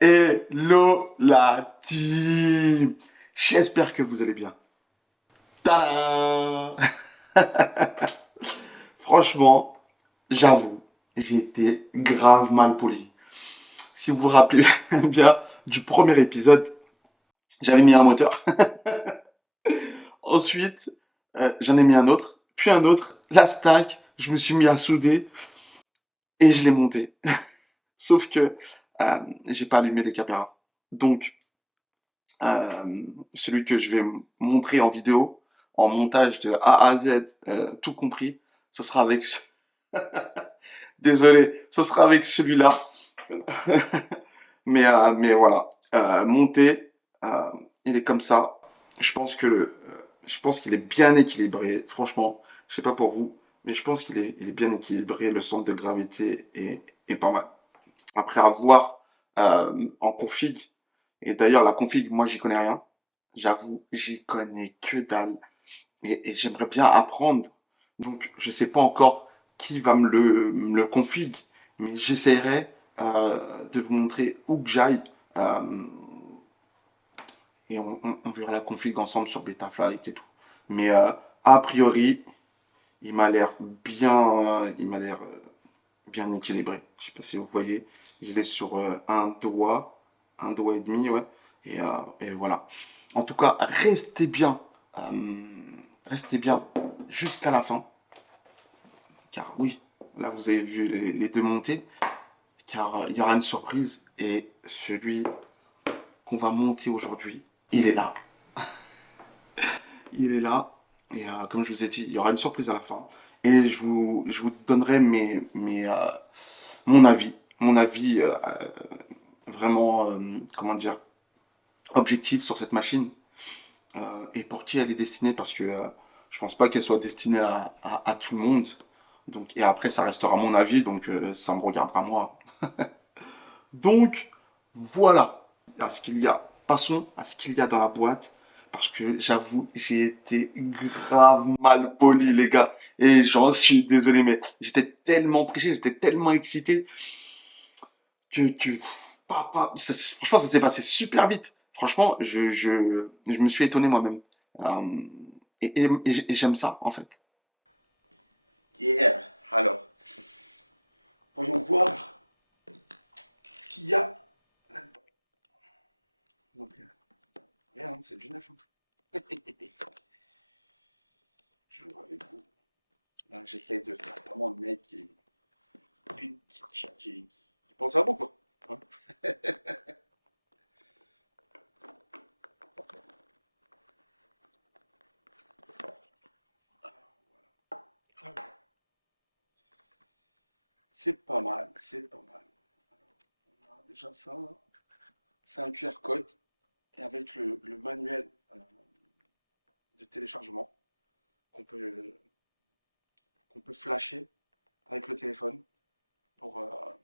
Hello la team. J'espère que vous allez bien. Tadam. Franchement, j'avoue, j'ai été grave mal poli. Si vous vous rappelez bien du premier épisode, j'avais mis un moteur. Ensuite, j'en ai mis un autre, puis un autre, la stack, je me suis mis à souder et je l'ai monté. Sauf que j'ai pas allumé les caméras. Donc, celui que je vais montrer en vidéo, en montage de A à Z, tout compris, ce sera avec... Désolé, ce sera avec celui-là. Mais voilà, monté, euh, il est comme ça. Je pense que je pense qu'il est bien équilibré. Franchement, je sais pas pour vous, mais je pense qu'il est bien équilibré. Le centre de gravité est pas mal. Après avoir en config, et d'ailleurs la config, moi j'y connais rien. J'avoue, j'y connais que dalle. Et j'aimerais bien apprendre. Donc je sais pas encore qui va me le config, mais j'essaierai de vous montrer où que j'aille. euh, et on verra la config ensemble sur Betaflight et tout. Mais a priori, il m'a l'air bien équilibré. Je sais pas si vous voyez, il est sur un doigt et demi, ouais. Et voilà. En tout cas, euh, restez bien jusqu'à la fin, car oui, là vous avez vu les deux montées, car il y aura une surprise et celui qu'on va monter aujourd'hui, il est là. Il est là. Et comme je vous ai dit, il y aura une surprise à la fin. Et je vous donnerai mon avis vraiment, comment dire, objectif sur cette machine et pour qui elle est destinée parce que je pense pas qu'elle soit destinée à tout le monde. Donc, et après, ça restera mon avis, donc ça me regardera moi. Donc, voilà à ce qu'il y a. Passons à ce qu'il y a dans la boîte. Parce que j'avoue, j'ai été grave mal poli, les gars. Et j'en suis désolé, mais j'étais tellement pressé, j'étais tellement excité que franchement, ça s'est passé super vite. Franchement, je me suis étonné moi-même. Euh, et j'aime ça, en fait. Yeah, alors, voyons voir ce qu'il y a là-dedans. Donc, rien, c'est du neuf. Toujours avec vous. Là, j'essaie de faire vraiment le mec qui pense à vous, quoi. Hein. C'est pas mal, c'est pas mal. On a déjà ça. C'est un QR code et avec le manuel de téléchargement qu'on peut, qu'on peut flasher avec le téléphone pour, euh,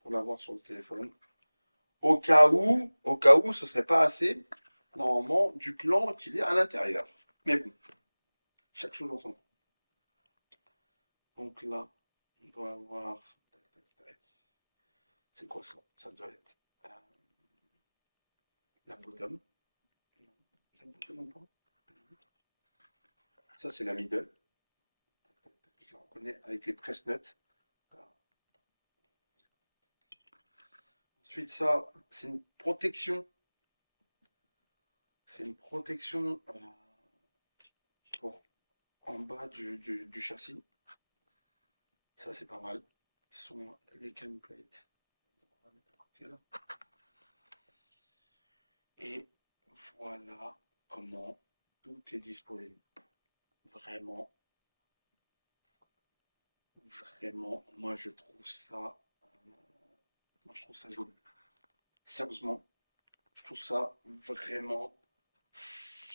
pour l'avoir sur le téléphone. Au cas où ce serait pas assez, normalement, du plan qu'il y a à l'intérieur. Mais bon, chaque chose en son temps. Donc là, on doit avoir. Tac, tac, tac. C'est quoi ça? Ça doit être la bottom. Non, la bottom ou pas? Ça, c'est la middle. Je la reconnais avec les press nuts. Ensuite, ça, c'est une protection. C'est une protection pour en bas du châssis. Ça, c'est pas mal. Ce sont les cam plates. On va mettre à côté là. Et voilà comment tout est disposé. Vraiment, vraiment, moi je trouve ça joli. Sérieusement, je trouve ça vraiment. Je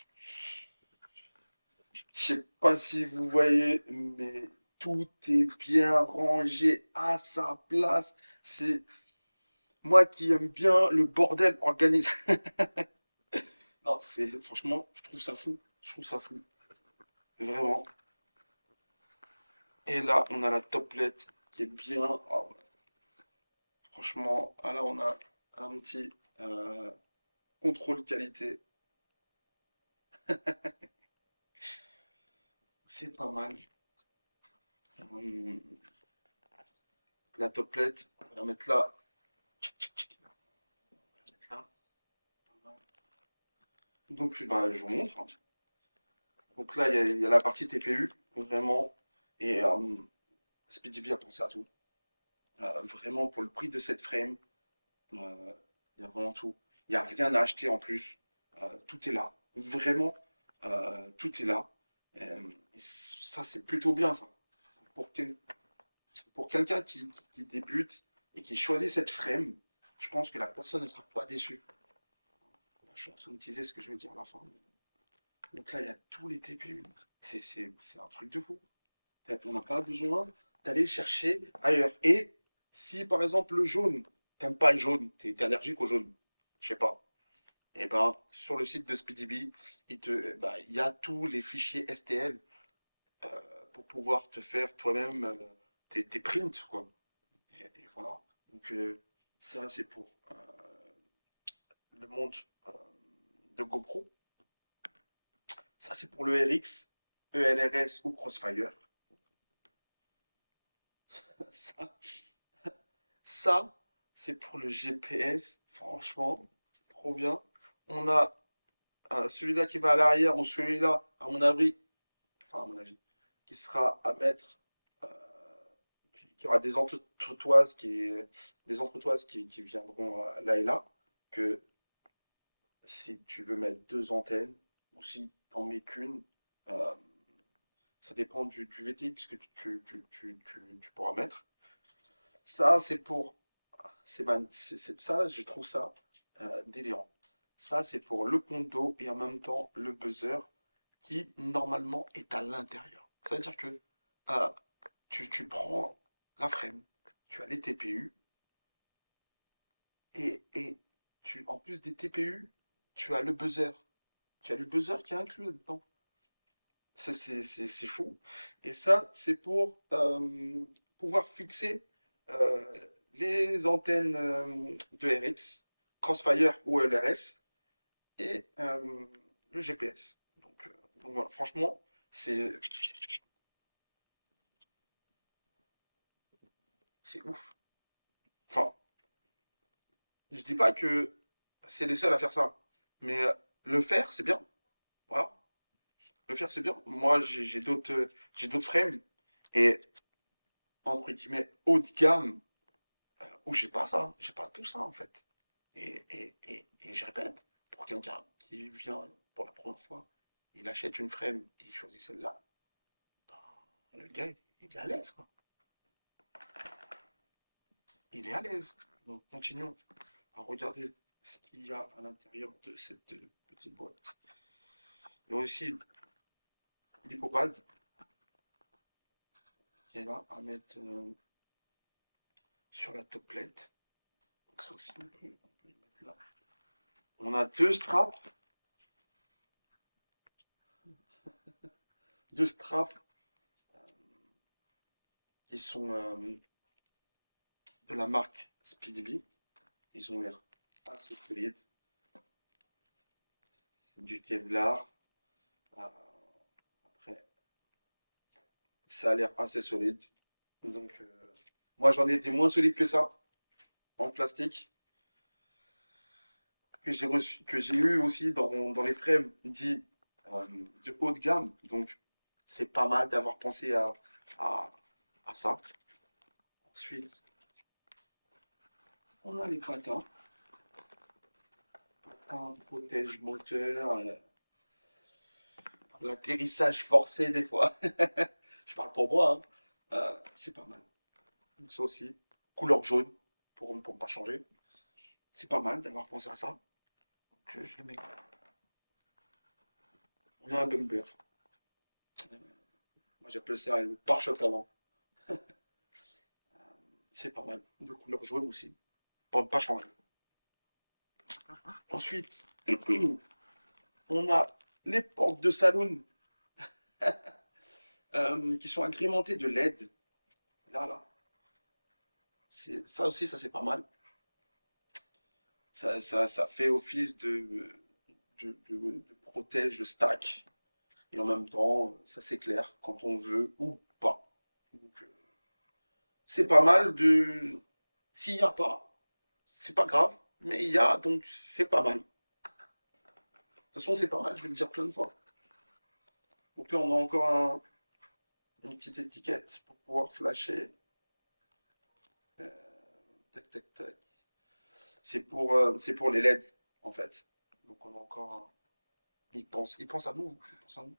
sais pas si vous voyez, mais tout est bien rangé à sa place. C'est moi qui aime bien le bordel organisé. Non, c'est franchement, je trouve ça fou. Je trouve ça fou. Vraiment. Et là, on a la toplette qui est bien. Ah ouais. Franchement, ah là, on a un petit contrôle qualité. C'est pas mal. Hum, la toplette, on va la mettre là. Tchic, tchic, tchic. On va la mettre là. Pas mal. Donc, bah, je vous montre, hein. Donc là, il y a la partie TPU, vraiment. Et SpeedyB a pensé à tout. Vraiment, pour le prix de cette frame, euh, il y a vraiment tout. Il n'y a rien à acheter en plus. Tout est là. Vraiment, tout est là. Et ça, c'est plutôt bien, ça. Pour, quel- pour quelqu'un qui débute et qui choisit cette frame, je pense que la personne ne sera pas déçue. Je suis en train de teaser ce que je vais dire à la fin. Donc là, il y a tous les TPU. C'est un truc de fou. On n'a pas besoin d'aller chercher ailleurs. Et si par exemple le jaune, t'aimes pas le jaune, t'es allergique au jaune, je sais pas, et ben sur le site de SpeedyB, il y a tous les fichiers STL euh, pour pouvoir te faire toi-même tes prints, quoi. Et voilà. Donc ça c'est pour le monde euh, de GoPro. Ça c'est pour le RX, ELRS ou Crossfire. Ça, Ça, c'est pour le GPS. Franchement, trop bien. On a celui-là qui va à l'arrière ou celui-là, à mon avis, enfin à mon avis, qui sera à mettre, euh, qui aura des entretoises qui viendront là et là. Que si tu veux mettre deux antennes ou si t'en mets qu'une, euh, ça dépend du VTX que tu pourras mettre. Ça, ça, je trouve ça délirant. Ça, c'est pour le compte d'eau et en même temps le buzzer qui, normalement, est à l'intérieur. Ça veut dire que euh, tu prends la frame, tu as les TPU et en plus des TPU, tu as le buzzer. Tu as le buzzer qui est inclus là-dedans. C'est fou. Et ça, c'est pour pouvoir fixer euh, les antennes de RX, Crossfire ou LRS, et le GPS. Donc voilà, franchement, c'est c'est ouf. Enfin, je dis pas que c'est les seuls à faire ça, mais le faire, c'est bien. Voilà, le faire, c'est bien. Moi, j'ai d'autres frames et entre guillemets haut de gamme où j'ai pas ça, j'ai pas tout ça en fait. Et je répète, pour quelqu'un qui vient pour la première fois, il achète une frame et il choisit celle-là, ben, le gars, il est à l'aise, quoi. Il est à l'aise. Donc continuons à regarder ce qu'il y a à l'intérieur de cette petite boîte. Il y a aussi l'hippopad qui est là à mettre sur la toplette. Donc ça aussi, on peut le mettre là. On a deux straps qui sont de la marque SpeedyB. Ils ont l'air assez solides. C'est du Kevlar. Euh, Après, ça a l'air assez solide. Donc, moi, j'en ai des moins solides que ça, en plastique, que j'ai eu aussi dans les frames dits de haut de gamme. Donc, c'est pas mal d'avoir pensé à, à ça. Ensuite, on a les patins. Patins protège moteur, l'atterrissage forcé des fois. Je parle pour moi, hein. C'est pas mal. Donc ça aussi, couleur jaune pour ne pas changer. C'est pas mal d'avoir pensé à ça. Donc, je le mets. On a un bumper. Moi j'appelle ça le pare-choc avant. C'est pas mal. De couleur jaune aussi. Pour ne pas changer. Ensuite, on a les portes de saloon qui sont agrémentés de LED. Là. Ça aussi, ça c'est pas mal. Ça fait office de protège, de stack. Et en même temps, ça s'éclaire quand on veut ou pas. Donc, c'est pas mal de. S'il n'y a pas, c'est pas grave. Mais il y a, donc c'est pas mal. De toute façon, c'est pas mal, je vais le dire plein de fois. Donc là, on a encore une petite étiquette pour pouvoir flasher. Euh, tac, tac, tac. C'est pour les LED, en fait. Donc on a encore un. Il pense à nous. Il pense à nous.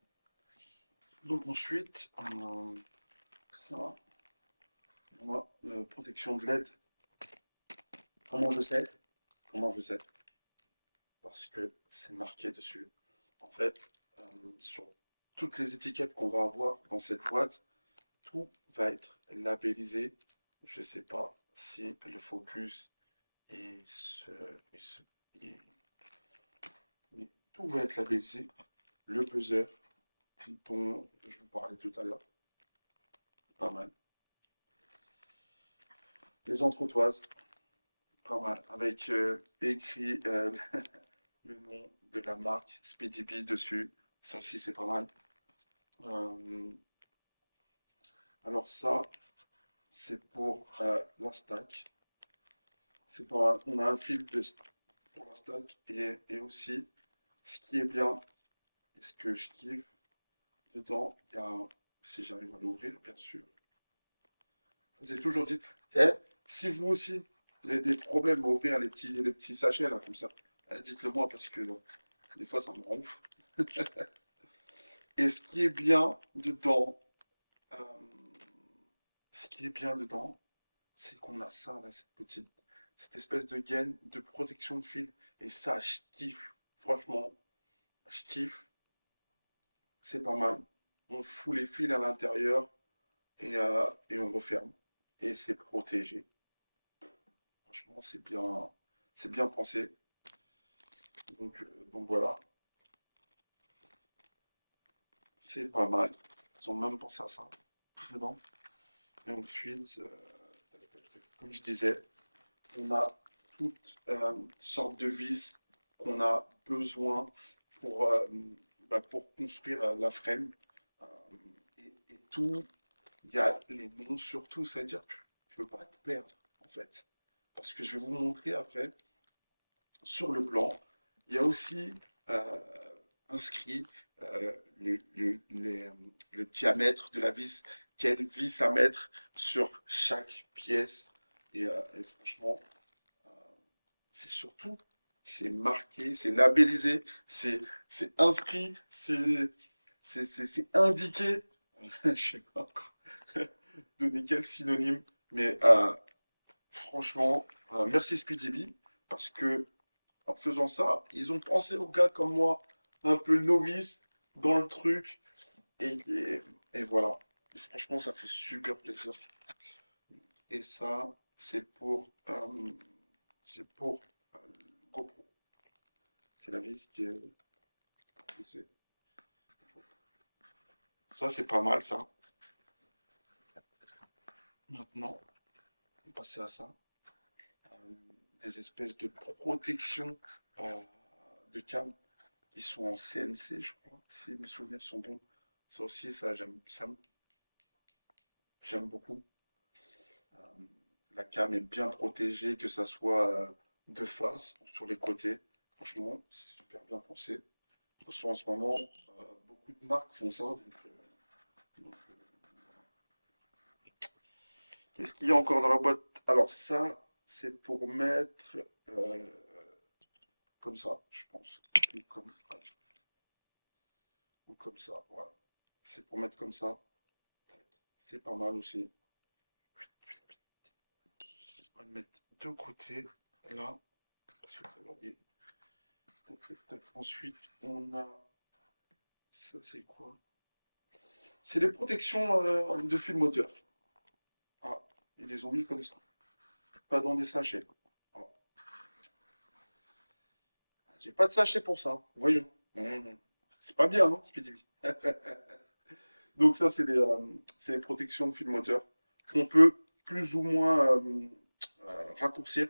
Donc ensuite, ça, on a protection de LED. Comment je sais? Comment je sais? Parce que c'est marqué dessus. En fait, sur toutes les étiquettes qu'on va avoir dans cette boîte, tout va être labellisé. Je ne sais pas si le focus et et- mais tout va être labellisé. Le buzzer dont je vous parlais tout à l'heure, pas mal. Les entretoises, pas mal. Avec écrit le nom de la marque Speedy Bee dessus. Ça aussi, c'est pas mal. Euh, alors ça, c'est pour la stack. On a un fil pour la stack et aussi, ce qui est bien, et ce que je kiffe dedans, il y a, si j'arrive à l'ouvrir, bien sûr. C'est toujours dit, eh, si vous aussi, vous avez des problèmes à ouvrir les petits sachets là, comme ça, dites-le moi parce que des fois, ça me ronfle. Et euh, ce qui est bien dedans, c'est qu'on a ça, là, cette espèce de gaine de protection de fil. Et ça, je kiffe. Franchement, je kiffe. C'est pas mal. On fout les fils à l'intérieur et on referme. Et c'est protégé. Franchement, c'est bien pensé. Donc voilà, c'est pas mal. Ils ont même pensé à ça dedans. Et ensuite, comme je disais, on a toutes sortes de vis qu'on a besoin pour, pour construire la frame. Euh, et tout, il y a les noms surtout, c'est-à-dire que tu ne peux pas te perdre, en fait. Parce que je vais vous montrer après, sur le plan, il y a aussi euh, inscrit le diamètre de la vis, quelle vis à mettre sur chaque pièce. Et franchement, c'est surtout, c'est marqué, c'est labellisé, c'est inscrit, c'est indiqué. Je ne sais pas encore donner quel synonyme, mais franchement, merci Speedy parce que en faisant ça, ils ont pensé aux gars comme moi, un peu novice dans le truc, et voilà. Et franchement, ça fait super plaisir. Et ça, c'est pour GoPro. C'est la vis qui est. c'est- Ça, c'est pas mal, ça. Maintenant, on va passer à ça. Euh, des espèces de protections euh, de cam qui sont en CNC, je crois, si mes souvenirs sont bons. Ça aussi, j'aime beaucoup. Euh, la cam est bien protégée, que ça soit de face ou sur les côtés. Franchement, c'est super bien foncé. De toute façon, en ce moment, beaucoup de marques font ça. Donc, qu'est-ce qu'il y a encore dans la boîte? Alors ça, c'est pour mettre euh, comme ça, je pense. Ou comme, ou comme ça, voilà. C'est pour mettre comme ça. C'est pas mal aussi. On va le mettre de côté, là, parce que ça va aller. Tac, tac, tac. Ensuite, on a. Ça, c'est quoi? C'est les protections de fil moteur. Ah, ils les ont mis comme ça. Pas dans des sachets. Voilà. J'ai pas de sachet pour ça. Voyons. C'est pas bien, hein, Speedy. Donc ça, c'est les protections de fil moteur qu'on peut plus ou moins raccourcir.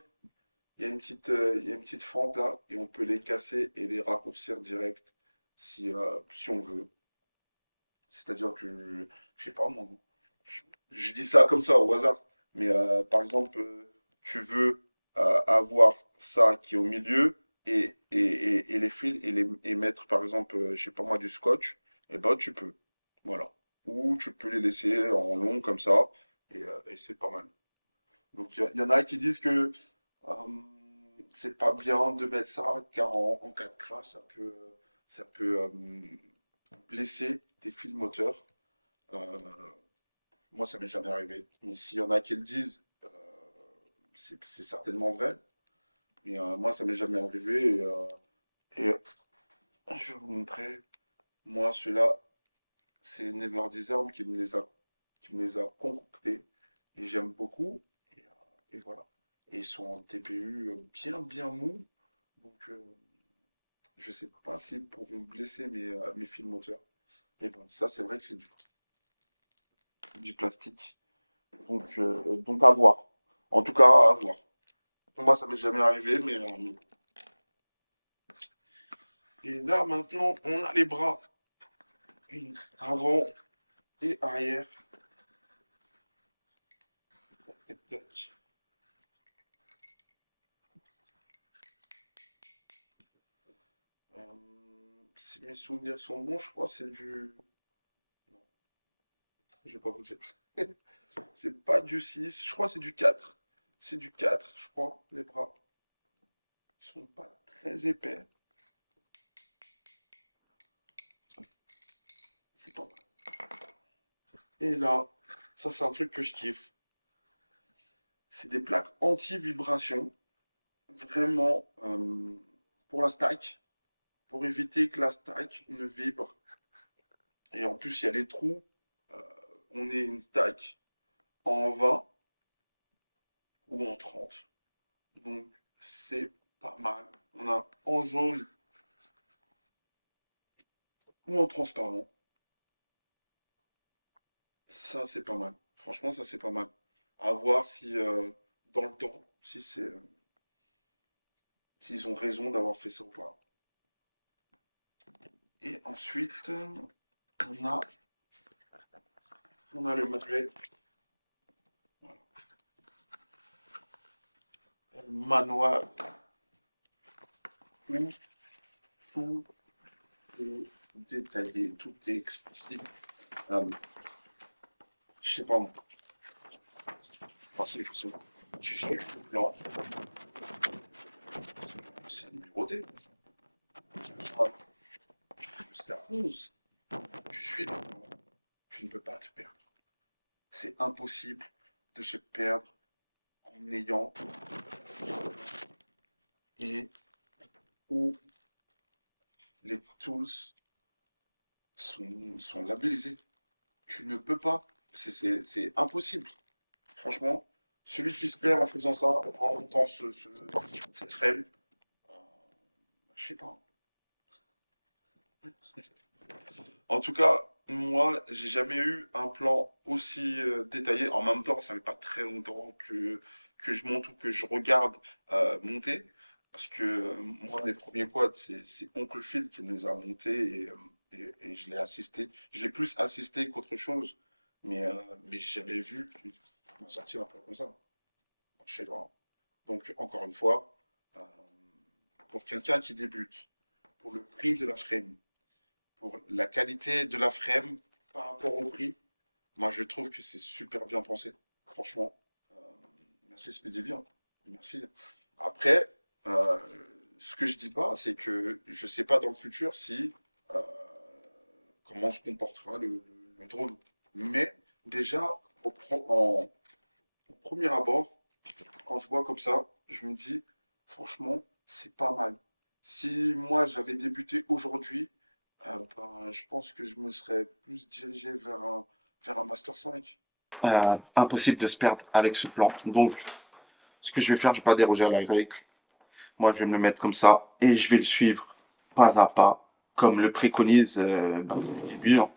Il y a une petite fente là et on peut les casser et les raccourcir direct si on veut. C'est-à-dire que, je sais pas moi, je, je dis ça comme ça au hasard, mais par exemple, tu veux avoir ça qui est au milieu et les fils et mettre par exemple, je sais pas moi, du scotch, et ben tu peux. Voilà. Ou tu peux les laisser en long comme ça et c'est pas mal. Donc il y en a qui disent que c'est pas bien de mettre ça car en cas de crash, ça peut blesser tes fils moteurs. Euh, Moi, ça m'est jamais arrivé. Mais s'il y en a qui le disent, c'est certainement vrai. Mais moi, ça m'est jamais arrivé. Et je vais vous montrer. Moi, ceux-là, c'est Never Disarm qui me les a concoctés. Et j'aime beaucoup. Et voilà. Et ils sont en TPU bien, bien mou. Donc, je sais pas s'ils pourront blesser mes fils moteurs. Mais bon, ça, c'est vrai que c'est du plastique. Donc, à voir. En tout cas, à voir. Moi, ça m'est jamais arrivé, mais et là, maintenant, on a les bras avant et arrière. Tac, tac. Si mes souvenirs sont bons, je crois que c'est du. Non, je vais pas vous dire. C'est pas du 6, je crois que c'est du 4. C'est du 4, je crois, les bras. Ils sont pas très épais. C'est pas mal. Et là, ça, c'est un truc que je kiffe. C'est des plaques anti-vibration. Vraiment, pour la stack. Pour éviter que la stack ne vibre. Et en plus, il y a les trous. euh, on ait une stack en 20 ou en 30. Donc, c'est pas mal. On a en jaune ou en transparent. Ça, c'est pas mal. Franchement, ça, c'est pas mal. À voir si, dans le temps, s'ils ont raison d'avoir fait ça ou pas. Et ensuite, on a, on a le manuel. Voilà. Le manuel où tout est détaillé, tout est explicite. Euh, je sais pas moi. Enfin, si, je sais pas. Tu fais le plan, c'est numéroté. Voilà. Jusqu'à 11. Tu suis le plan. Tu ne peux pas te perdre. C'est impossible de se perdre en ayant et où les tools sont labellisés. Tu ne peux pas. C'est impossible. Franchement, celui qui se perd en faisant ça, en montant cette frame, euh, je sais pas. En tout cas, moi, j'ai jamais eu un plan aussi détaillé. En même temps, ça fait pas très longtemps que je monte ou que je regarde monter. Parce que moi, les premiers quads, c'est Oncle Phil qui me les a montés et je l'ai assisté. Je l'ai plus assisté qu'autre chose. Mais j'ai jamais vu qu'il m'a sorti un plan comme ça. Je sais pas. Donc, encore une fois, euh, pour quelqu'un qui débute, pour le prix de la frame, pour la qualité de la frame par rapport au prix, moi je trouve que c'est super bien pensé. Franchement, euh, merci Speedy bien. Merci. Après, euh, ce que je dis pas, c'est que je sais pas dans le futur si euh, comment se comportera le drone. Mais déjà, au premier abord, quand je vois comme ça, je me dis, franchement, c'est pas mal. Si moi j'avais débuté aujourd'hui, ben, je pense que je me serais plus dirigé vers un Master 5. Impossible de se perdre avec ce plan. Donc, ce que je vais faire, je vais pas déroger à la règle. Moi, je vais me le mettre comme ça et je vais le suivre pas à pas, comme le préconise dans le début, hein.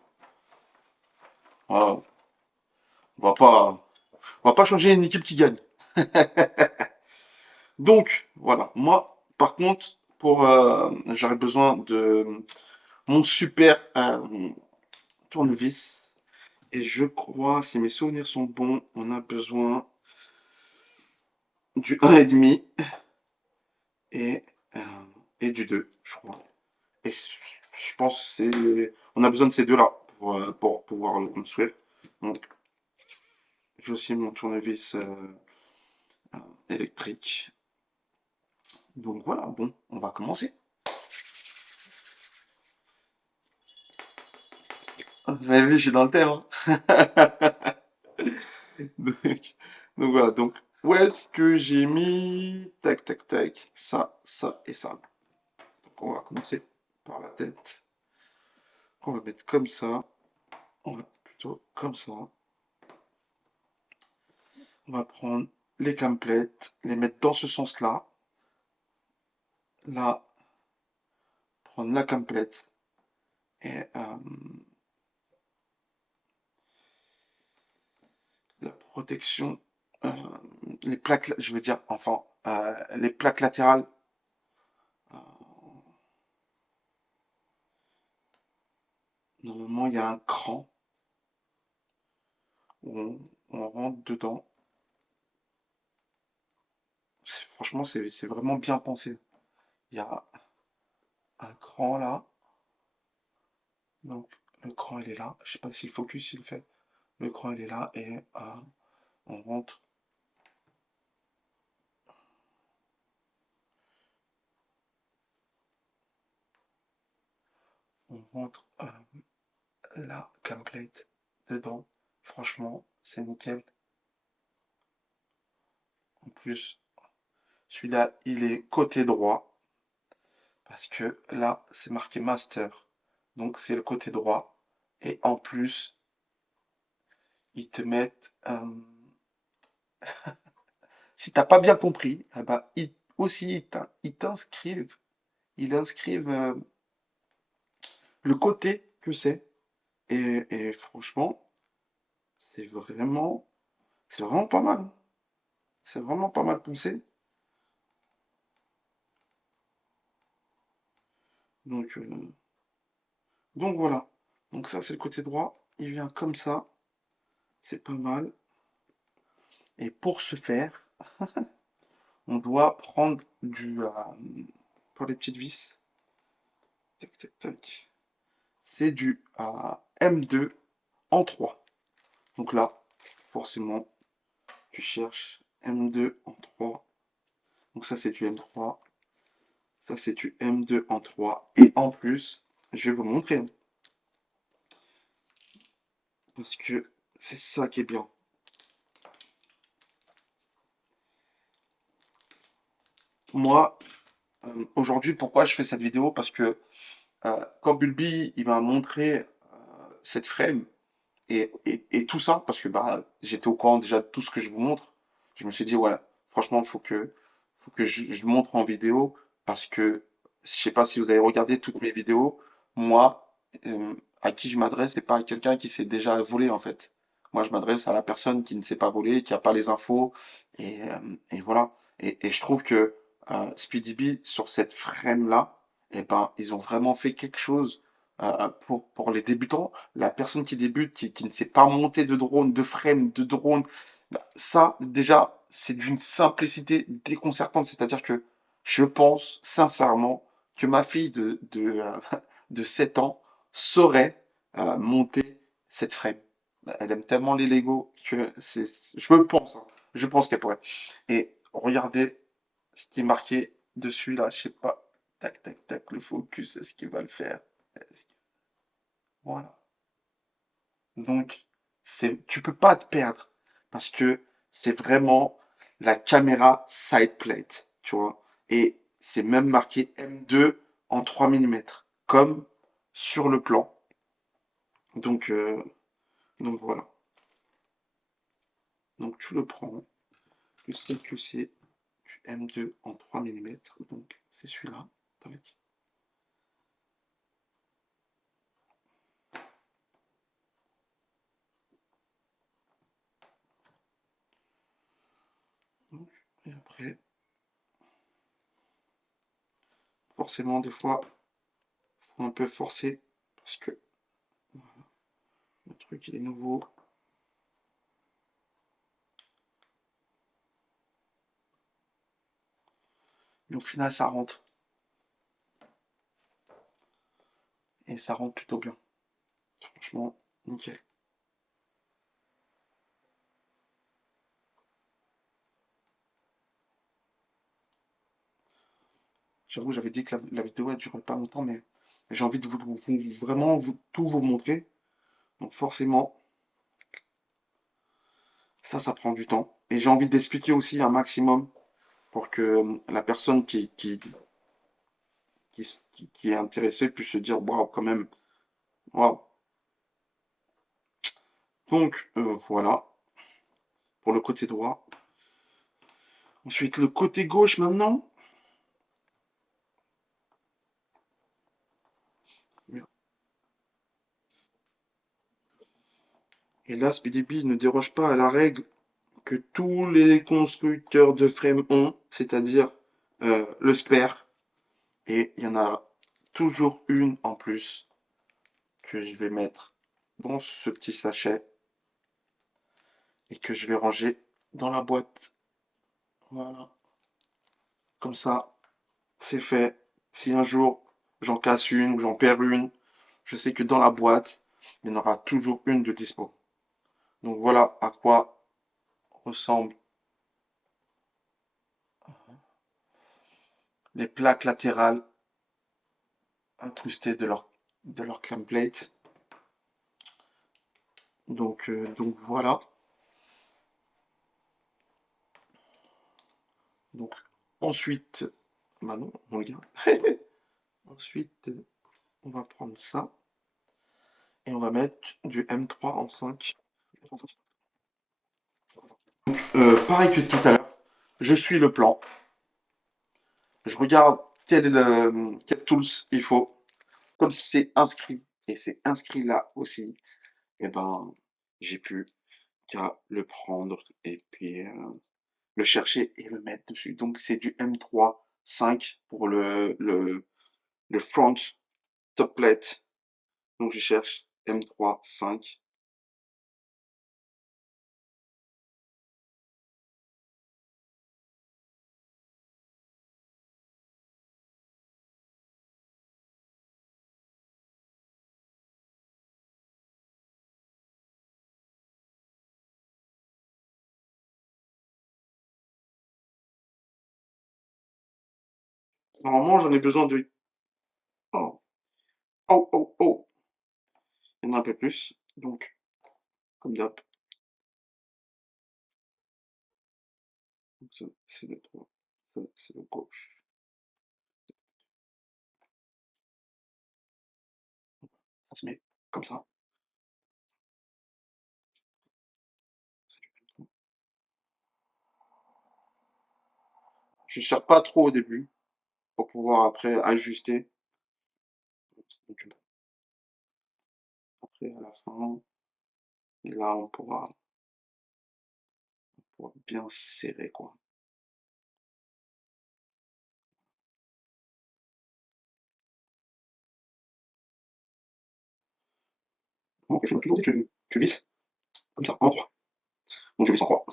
Voilà. On va pas, on va pas changer une équipe qui gagne. Donc, voilà. Moi, par contre, j'aurais besoin de mon super tournevis. Et je crois, si mes souvenirs sont bons, on a besoin du 1,5 et, euh, et du 2, je crois. Et je pense que on a besoin de ces deux-là pour pouvoir le construire. Donc, j'ai aussi mon tournevis électrique. Donc voilà, bon, on va commencer. Vous avez vu, je suis dans le thème, hein. Donc, donc voilà, donc où est-ce que j'ai mis tac tac tac ça et ça. Donc on va commencer par la tête. On va mettre comme ça. On va plutôt comme ça. On va prendre les templates, les mettre dans ce sens-là. Là, prendre la template et la protection, euh, les plaques, je veux dire, enfin, les plaques latérales. euh, Normalement, il y a un cran où on rentre dedans. Franchement, c'est vraiment bien pensé. Il y a un cran là. Donc, le cran, il est là. Je sais pas si le focus, il le fait. Le cran, il est là et on rentre. On rentre la template dedans. Franchement, c'est nickel. En plus, celui-là, il est côté droit. Parce que là, c'est marqué master. Donc, c'est le côté droit. Et en plus, ils te mettent. Si t'as pas bien compris, eh ben, ils inscrivent le côté que c'est. Et franchement, c'est vraiment, c'est vraiment pas mal. C'est vraiment pas mal pensé. Donc, euh, donc voilà. Donc ça, c'est le côté droit. Il vient comme ça. C'est pas mal. Et pour ce faire, on doit prendre pour les petites vis. Tac, tac, tac. C'est du M2 en 3. Donc là, forcément, tu cherches M2 en 3. Donc ça, c'est du M3. Ça, c'est du M2 en 3. Et en plus, je vais vous montrer, hein, parce que c'est ça qui est bien. Moi, aujourd'hui, pourquoi je fais cette vidéo? Parce que quand Bulby, il m'a montré cette frame et tout ça, parce que bah, j'étais au courant déjà de tout ce que je vous montre, je me suis dit, ouais, franchement, faut que je le montre en vidéo, parce que je sais pas si vous avez regardé toutes mes vidéos, moi, à qui je m'adresse, c'est pas à quelqu'un qui s'est déjà volé, en fait. Moi, je m'adresse à la personne qui ne s'est pas volé, qui a pas les infos, et voilà. Et je trouve que Speedy B, sur cette frame-là, eh ben, ils ont vraiment fait quelque chose pour les débutants. La personne qui débute, qui ne sait pas monter de drone, de frame, de drone, bah, ça, déjà, c'est d'une simplicité déconcertante. C'est-à-dire que je pense sincèrement que ma fille de 7 ans saurait monter cette frame. Elle aime tellement les Lego que je pense qu'elle pourrait. Et regardez ce qui est marqué dessus là, je sais pas. Tac, tac, tac, le focus, est-ce qu'il va le faire? Voilà. Donc, tu peux pas te perdre parce que c'est vraiment la caméra side plate, tu vois. Et c'est même marqué M2 en 3 millimètres, comme sur le plan. Donc, euh, donc voilà. Donc tu le prends, tu sais que c'est du M2 en 3 millimètres, donc c'est celui-là. Tac. forcément, des fois, faut un peu forcer parce que voilà, le truc il est nouveau. Mais au final, ça rentre. Et ça rentre plutôt bien. Franchement, nickel. J'avoue, j'avais dit que la vidéo elle durait pas longtemps, mais j'ai envie de vraiment tout vous montrer. Donc forcément, ça prend du temps. Et j'ai envie d'expliquer aussi un maximum pour que la personne qui est intéressée puisse se dire, waouh, quand même, waouh. Donc voilà, pour le côté droit. Ensuite, le côté gauche maintenant. Et là, SpeedyBee ne déroge pas à la règle que tous les constructeurs de frames ont, c'est-à-dire le spare. Et il y en a toujours une en plus que je vais mettre dans ce petit sachet et que je vais ranger dans la boîte. Voilà. Comme ça, c'est fait. Si un jour j'en casse une ou j'en perds une, je sais que dans la boîte, il y en aura toujours une de dispo. Donc voilà à quoi ressemblent les plaques latérales incrustées de leur clamp plate. Donc voilà. Donc ensuite, bah non, mon gars. Ensuite, on va prendre ça et on va mettre du M3 en 5. Pareil que tout à l'heure, je suis le plan. Je regarde quel tools il faut. Comme c'est inscrit, et c'est inscrit là aussi, et ben j'ai plus qu'à le prendre et puis le chercher et le mettre dessus. Donc c'est du M3 5 pour le front top plate. Donc je cherche M3 5. Normalement j'en ai besoin de... Oh, oh, oh, oh. Il y en a un peu plus. Donc, comme d'hab, ça c'est le droit, ça c'est le gauche. Ça se met comme ça. Je ne serre pas trop au début pour pouvoir après ajuster. Donc, après, à la fin, là, pourra bien serrer, quoi. Donc, je vais toujours dire que tu visses, comme ça, en droit. Donc, je visse en croix.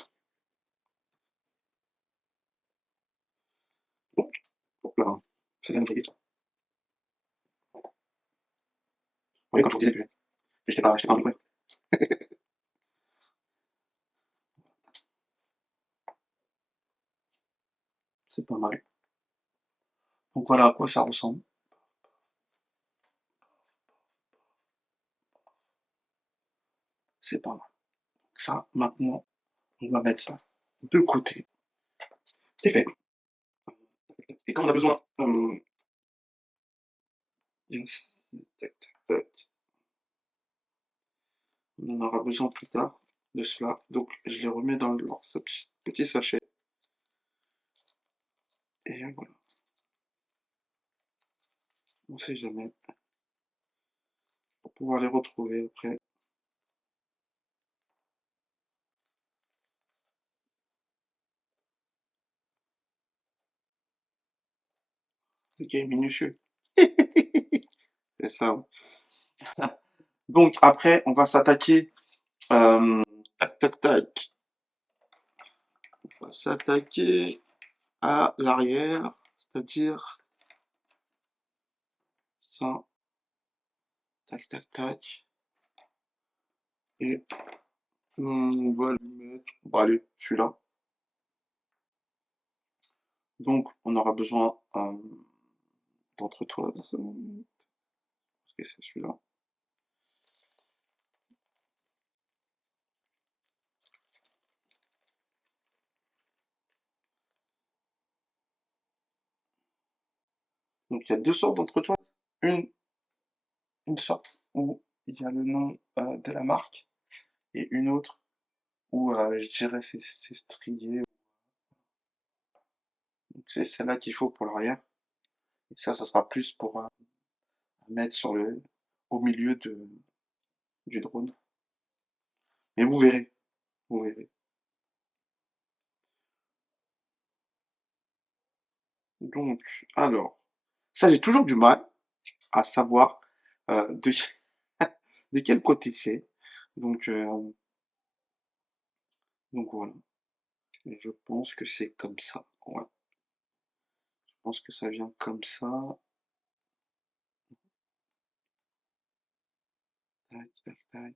Donc, hop là, c'est bien nettoyé. Vous voyez, comme je vous disais que j'étais pas un bricoleur. C'est pas mal. Donc, voilà à quoi ça ressemble. C'est pas mal. Ça, maintenant, on va mettre ça de côté. C'est fait. Et quand on a besoin, yes, tac, tac, tac. On en aura besoin plus tard de cela. Donc, je les remets dans ce petit sachet. Et voilà. On sait jamais. Pour pouvoir les retrouver après. Le gars est minutieux. C'est ça. Ouais. Donc après, on va s'attaquer. Tac, tac, tac. On va s'attaquer à l'arrière, c'est-à-dire ça. Tac, tac, tac. Et on va lui mettre. Bon, allez, celui-là. Donc, on aura besoin d'entretoise. Et c'est celui-là. Donc, il y a deux sortes d'entretoises. Une, une sorte où il y a le nom de la marque et une autre où je dirais c'est strié. Donc, c'est celle-là qu'il faut pour l'arrière. Et ça sera plus pour mettre au milieu du drone. Mais vous verrez, vous verrez. Donc, alors, ça j'ai toujours du mal à savoir de, de quel côté c'est. Donc, donc voilà. Et je pense que c'est comme ça. Ouais. Je pense que ça vient comme ça. Tac, tac, tac.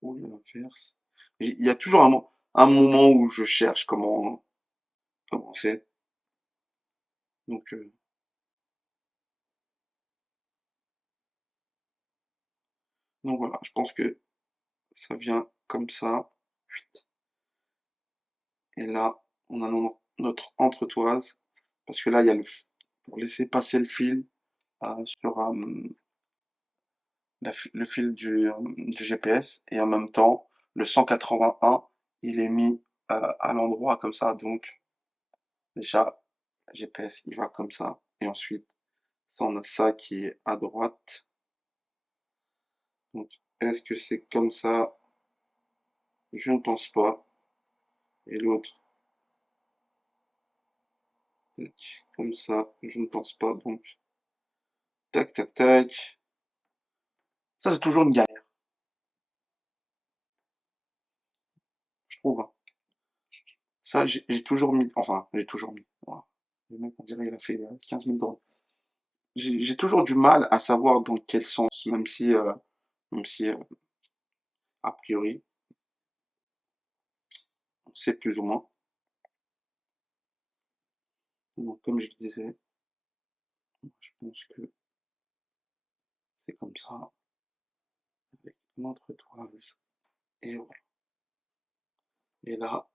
Ou l'inverse. Il y a toujours un moment où je cherche comment c'est. Donc, donc voilà, je pense que ça vient comme ça. Et là, on a notre entretoise. Parce que là, il y a pour laisser passer le fil sur le fil du GPS. Et en même temps, le 181, il est mis à l'endroit comme ça. Donc, déjà, GPS, il va comme ça. Et ensuite, ça, on a ça qui est à droite. Donc, est-ce que c'est comme ça? Je ne pense pas. Et l'autre, tac, comme ça, je ne pense pas. Donc, tac, tac, tac. Ça, c'est toujours une galère, je trouve. Hein. Ça, j'ai toujours mis. Enfin, j'ai toujours mis. Voilà. Le mec, on dirait qu'il a fait 15 000 drones. J'ai toujours du mal à savoir dans quel sens, même si a priori, on sait plus ou moins. Donc, comme je le disais, je pense que c'est comme ça, avec notre toise. Et voilà. Et là,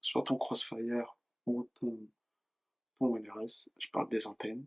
soit ton Crossfire ou ton LRS, je parle des antennes.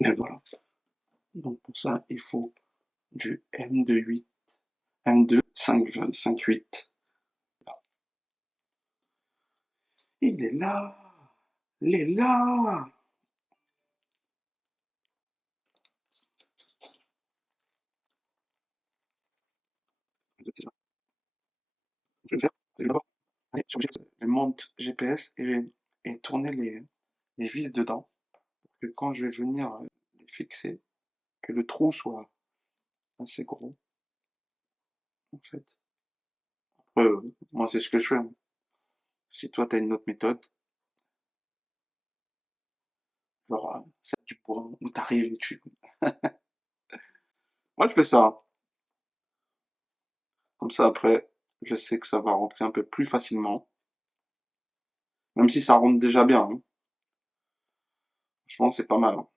Et voilà. Donc pour ça, il faut du M28, M2 5.8. Il est là! Il est là! Je vais faire, je vais d'abord aller sur GPS, je monte GPS et tourner les vis dedans, pour que quand je vais venir les fixer, que le trou soit assez gros, en fait. Moi, c'est ce que je fais. Hein. Si toi, tu as une autre méthode, genre, c'est du point où t'arrives et tu... Moi, je fais ça. Comme ça, après, je sais que ça va rentrer un peu plus facilement. Même si ça rentre déjà bien, hein. Franchement, c'est pas mal, hein.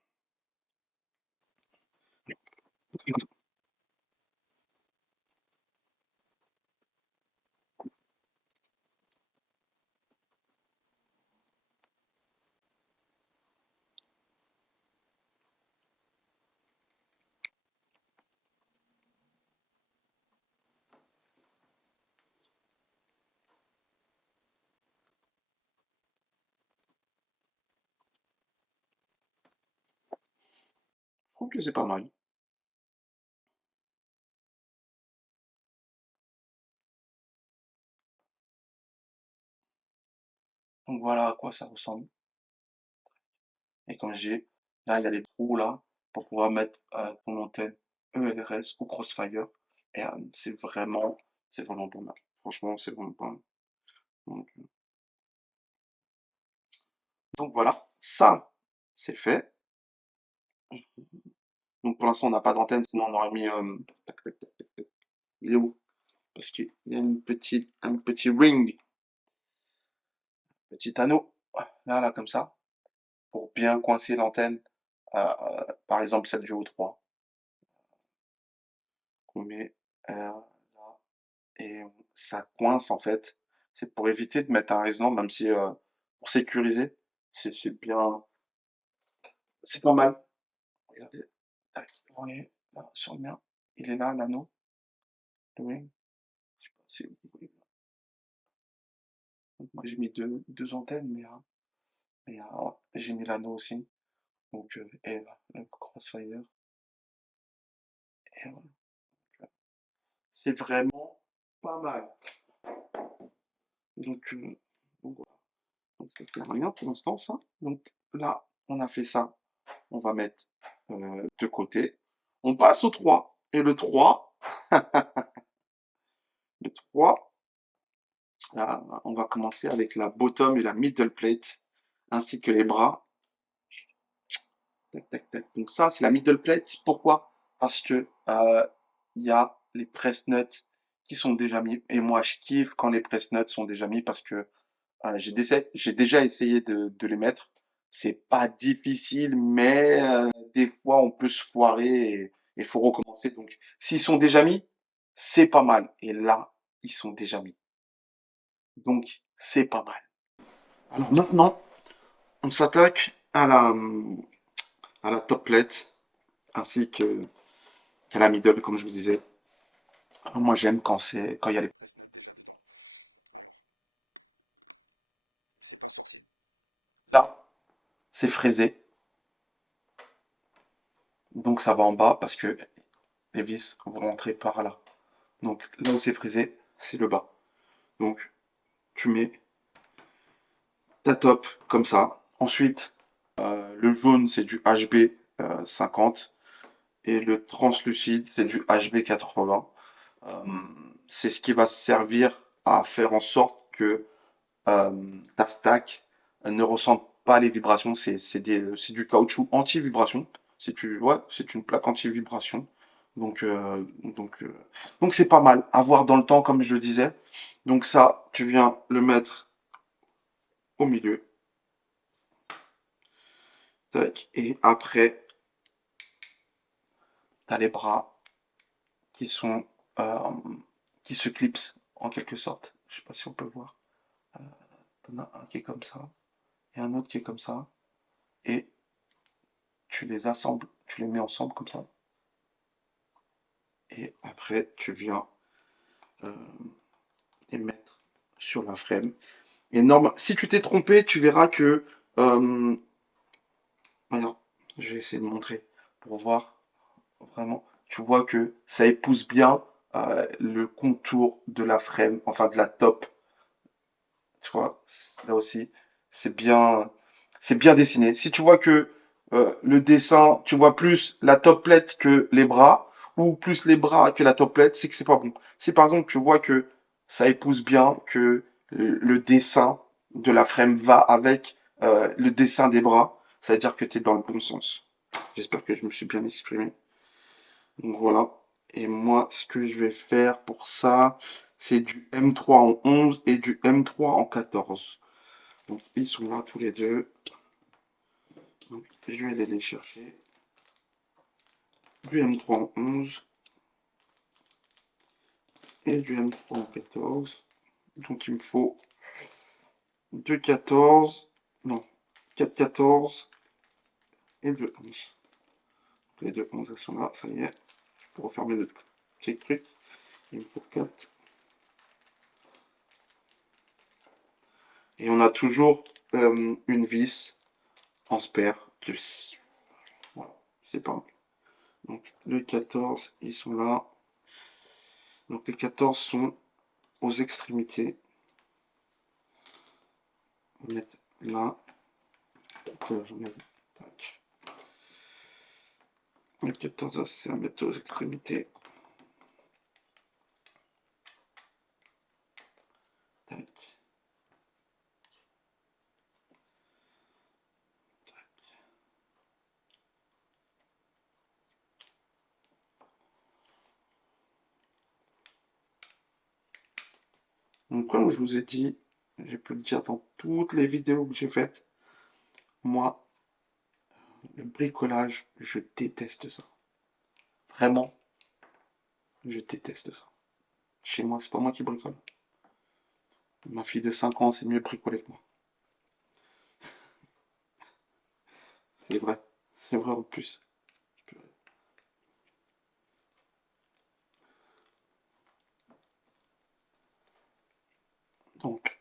Je trouve que c'est pas mal. Donc voilà à quoi ça ressemble. Et comme j'ai, là, il y a les trous là pour pouvoir mettre ton antenne ELRS ou Crossfire. Et c'est vraiment pas mal. Franchement, c'est vraiment pas mal. Donc, donc voilà, ça, c'est fait. Donc pour l'instant, on n'a pas d'antenne, sinon on aurait mis. Tac, tac, tac, tac, tac. Il est où? Parce qu'il y a un petit ring, petit anneau, là, comme ça, pour bien coincer l'antenne. Par exemple, celle du O3, qu'on met là, et ça coince en fait. C'est pour éviter de mettre un résonant, même si pour sécuriser, c'est bien, c'est pas mal. Regardez, tac, vous voyez, là, sur le mien, il est là, l'anneau, le ring. Je sais pas si vous voyez. Donc, moi, j'ai mis deux antennes, mais j'ai mis l'anneau aussi. Donc, et là, le Crossfire. Et voilà. C'est vraiment pas mal. Donc, donc voilà. Donc ça sert à rien pour l'instant, ça. Donc là, on a fait ça. On va mettre de côté. On passe au 3. Et le 3, le 3, là, on va commencer avec la bottom et la middle plate, ainsi que les bras. Tac, tac, tac. Donc ça, c'est la middle plate. Pourquoi? Parce que il y a les press nuts qui sont déjà mis. Et moi, je kiffe quand les press nuts sont déjà mis parce que j'ai déjà essayé de les mettre. C'est pas difficile, mais des fois, on peut se foirer et il faut recommencer. Donc, s'ils sont déjà mis, c'est pas mal. Et là, ils sont déjà mis. Donc, c'est pas mal. Alors maintenant, on s'attaque à la top plate ainsi qu'à la middle, comme je vous disais. Alors, moi, j'aime quand il y a les press nuts déjà dedans. Alors, c'est pas sorcier. Là, c'est fraisé. Donc, ça va en bas parce que les vis vont rentrer par là. Donc là où c'est frisé, c'est le bas. Donc tu mets ta top comme ça. Ensuite, le jaune c'est du HB 50 et le translucide c'est du HB 80. Euh, c'est ce qui va servir à faire en sorte que ta stack ne ressente pas les vibrations. C'est du caoutchouc anti-vibration. C'est une plaque anti-vibration. Donc, euh, donc, euh, donc c'est pas mal à voir dans le temps, comme je le disais. Donc ça, tu viens le mettre au milieu. Tac. Et après, tu as les bras qui sont euh, qui se clipsent en quelque sorte. Je sais pas si on peut voir. Euh, T'en as un qui est comme ça et un autre qui est comme ça. Et tu les assembles, tu les mets ensemble comme ça. Et après, tu viens euh, les mettre sur la frame. Et si tu t'es trompé, tu verras que regarde, je vais essayer de montrer pour voir vraiment. Tu vois que ça épouse bien le contour de la frame, enfin de la top. Tu vois, là aussi, c'est bien, c'est bien dessiné. Si tu vois que le dessin, tu vois plus la top plate que les bras, ou plus les bras que la top plate, c'est que c'est pas bon. Si par exemple tu vois que ça épouse bien, que le dessin de la frame va avec le dessin des bras, ça veut dire que tu es dans le bon sens. J'espère que je me suis bien exprimé. Donc voilà. Et moi, ce que je vais faire pour ça, c'est du M3 en 11 et du M3 en 14. Donc ils sont là tous les deux. Donc je vais aller les chercher. Du M3 en 11 et du M3 en 14. Donc il me faut 2 14, non, 4 14 et 2 11. Les deux 11 elles sont là, ça y est. Pour refermer le petit truc, il me faut 4. Et on a toujours une vis en spare. Voilà, c'est pas mal. Donc le 14, ils sont là. Donc les 14 sont aux extrémités. On va mettre là. Après, j'en ai. Tac. Le 14, c'est à mettre aux extrémités. Tac. Donc comme je vous ai dit, j'ai pu le dire dans toutes les vidéos que j'ai faites, moi, le bricolage, je déteste ça. Vraiment, je déteste ça. Chez moi, c'est pas moi qui bricole. Ma fille de 5 ans, c'est mieux bricoler que moi. C'est vrai. C'est vrai en plus. Donc,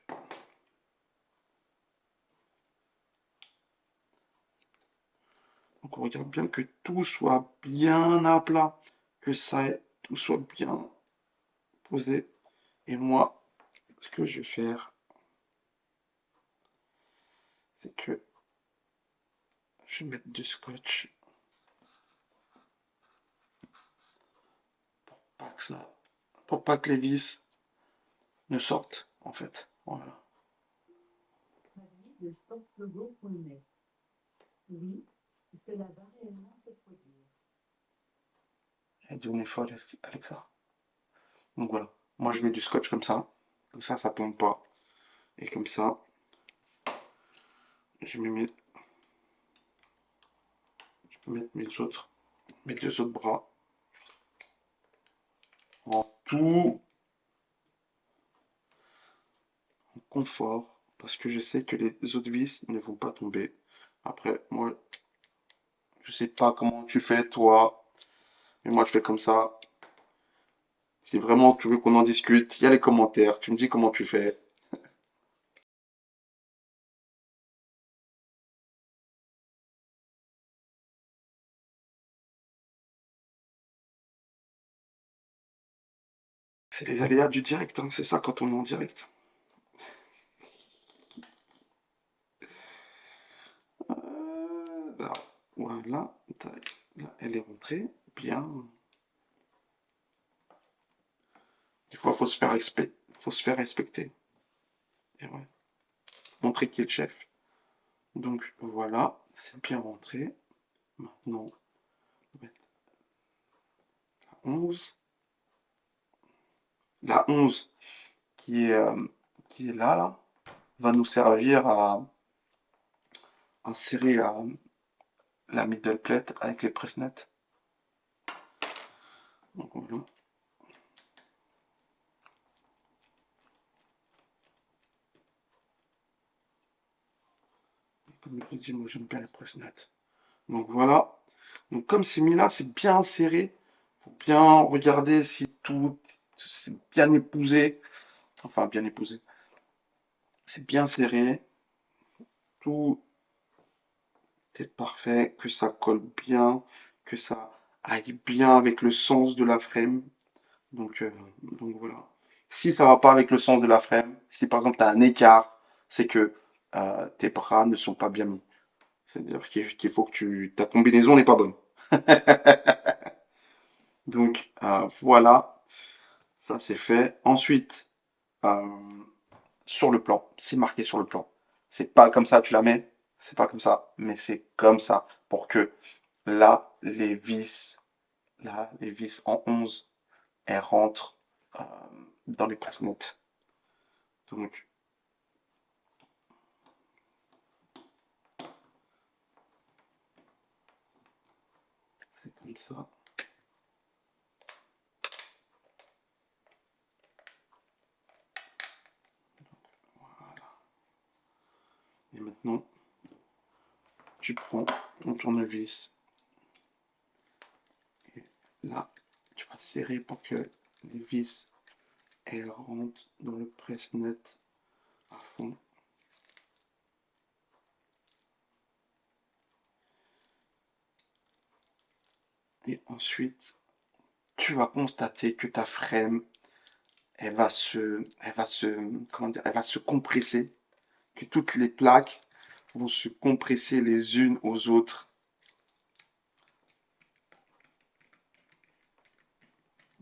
on regarde bien que tout soit bien à plat, que tout soit bien posé. Et moi, ce que je vais faire, c'est que je vais mettre du scotch pour pas que les vis ne sortent, en fait. Voilà. De sportslogo.net. Oui, cela va réellement se produire. Elle dit on est folle, Alexa. Donc voilà. Moi, je mets du scotch comme ça. Comme ça tombe pas. Et comme ça, je mets mes deux autres bras en tout confort. Parce que je sais que les autres vis ne vont pas tomber. Après, moi, je sais pas comment tu fais, toi. Mais moi, je fais comme ça. Si vraiment tu veux qu'on en discute, il y a les commentaires. Tu me dis comment tu fais. C'est les aléas du direct, hein. C'est ça quand on est en direct. Là, voilà. Tac. Là, elle est rentrée. Bien. Des fois, faut se faire respecter. Et ouais. Montrer qui est le chef. Donc voilà, c'est bien rentré. Maintenant, on va mettre la 11. La 11 qui est là, va nous servir à insérer la middle plate avec les press-nets. Donc voilà. Comme je dis, moi j'aime bien les press-nets. Donc voilà. Donc comme c'est mis là, c'est bien serré. Faut bien regarder si tout c'est bien épousé. Enfin, bien épousé. C'est bien serré. Tout est parfait. Que ça colle bien. Que ça aille bien avec le sens de la frame. Donc, euh, donc voilà. Si ça va pas avec le sens de la frame, si par exemple tu as un écart, c'est que tes bras ne sont pas bien mis. C'est-à-dire qu'il faut que ta combinaison n'est pas bonne. Donc voilà, ça c'est fait. Ensuite, euh, sur le plan, c'est marqué sur le plan. C'est pas comme ça, tu la mets. C'est pas comme ça, mais c'est comme ça pour que là, les vis en 11, elles rentrent euh, dans les presse-notes. Donc, c'est comme ça. Et maintenant, tu prends ton tournevis et là, tu vas serrer pour que les vis elles rentrent dans le presse-note à fond. Et ensuite, tu vas constater que ta frame, comment dire, elle va se compresser, que toutes les plaques vont se compresser les unes aux autres.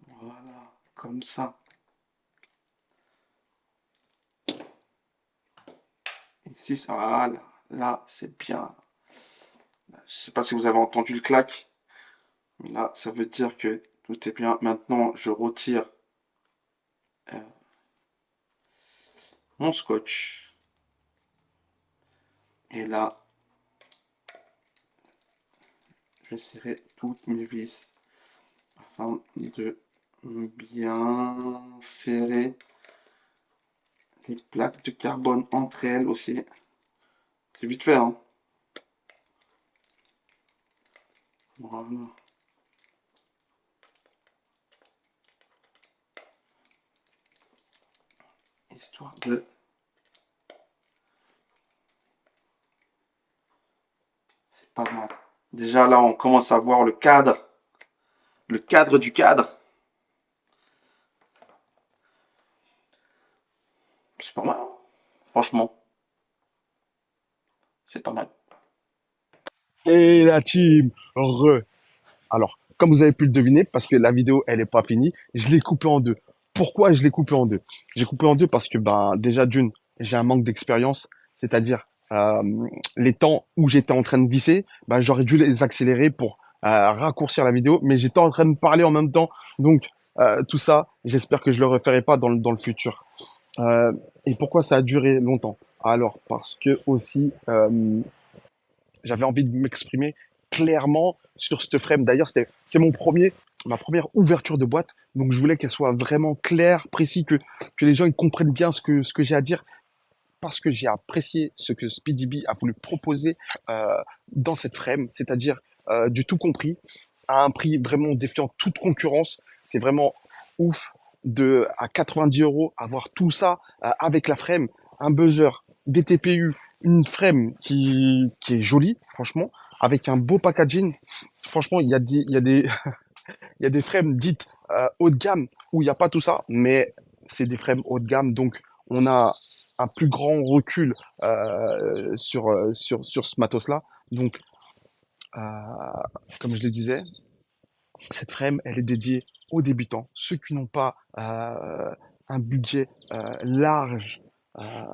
Voilà, comme ça. Ici, voilà, là, c'est bien. Je sais pas si vous avez entendu le clac, mais là, ça veut dire que tout est bien. Maintenant, je retire euh, mon scotch. Et là, je vais serrer toutes mes vis afin de bien serrer les plaques de carbone entre elles aussi. C'est vite fait, hein. Voilà. Histoire de... C'est pas mal. Déjà là, on commence à voir le cadre du cadre. C'est pas mal, hein. Franchement, c'est pas mal. Et la team, Alors, comme vous avez pu le deviner, parce que la vidéo, elle est pas finie, je l'ai coupée en deux. Pourquoi je l'ai coupée en deux? J'ai coupé en deux parce que, ben, déjà, d'une, j'ai un manque d'expérience, c'est-à-dire, les temps où j'étais en train de visser, ben, j'aurais dû les accélérer pour raccourcir la vidéo, mais j'étais en train de parler en même temps. Donc, tout ça, j'espère que je le referai pas dans le futur. Euh, et pourquoi ça a duré longtemps? Alors, parce que aussi, j'avais envie de m'exprimer clairement sur ce frame. D'ailleurs, c'est ma première ouverture de boîte. Donc, je voulais qu'elle soit vraiment claire, précis, que les gens ils comprennent bien ce que j'ai à dire parce que j'ai apprécié ce que Speedy B a voulu proposer euh, dans cette frame, c'est-à-dire du tout compris, à un prix vraiment défiant toute concurrence. C'est vraiment ouf de à 90 euros avoir tout ça avec la frame, un buzzer, des TPU, une frame qui est jolie, franchement, avec un beau packaging. Franchement, il y a des frames dites haut de gamme où il n'y a pas tout ça, mais c'est des frames haut de gamme, donc on a un plus grand recul sur ce matos-là. Donc, euh, comme je le disais, cette frame, elle est dédiée aux débutants, ceux qui n'ont pas un budget large. euh,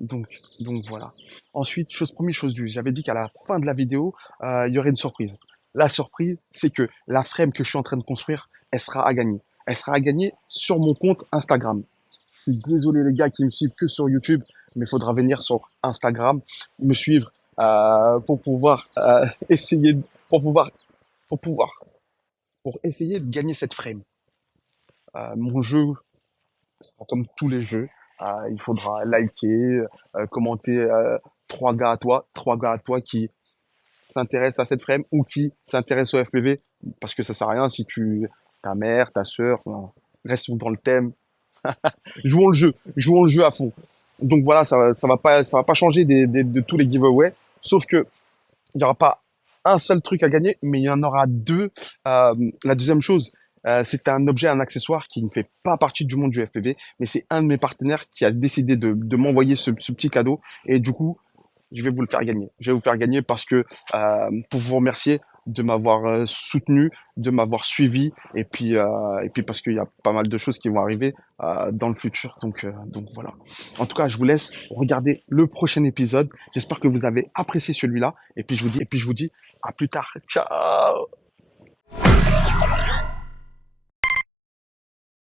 donc, donc voilà. Ensuite, chose première, chose due. J'avais dit qu'à la fin de la vidéo, il y aurait une surprise. La surprise, c'est que la frame que je suis en train de construire, elle sera à gagner. Elle sera à gagner sur mon compte Instagram. Je suis désolé les gars qui me suivent que sur YouTube, mais il faudra venir sur Instagram, me suivre pour pouvoir essayer, pour pouvoir, pour pouvoir pour essayer de gagner cette frame. Mon jeu, comme tous les jeux, il faudra liker, commenter trois gars à toi qui s'intéressent à cette frame ou qui s'intéressent au FPV, parce que ça sert à rien si ta mère, ta sœur, non, restons dans le thème, jouons le jeu à fond. Donc voilà, ça va pas changer de tous les giveaways, sauf que il n'y aura pas un seul truc à gagner, mais il y en aura deux. La deuxième chose, c'est un objet, un accessoire qui ne fait pas partie du monde du FPV, mais c'est un de mes partenaires qui a décidé de m'envoyer ce petit cadeau. Et du coup, je vais vous le faire gagner. Je vais vous faire gagner parce que, pour vous remercier, de m'avoir soutenu, de m'avoir suivi, et puis parce qu'il y a pas mal de choses qui vont arriver dans le futur. Donc voilà. En tout cas, je vous laisse regarder le prochain épisode. J'espère que vous avez apprécié celui-là, et puis je vous dis à plus tard. Ciao!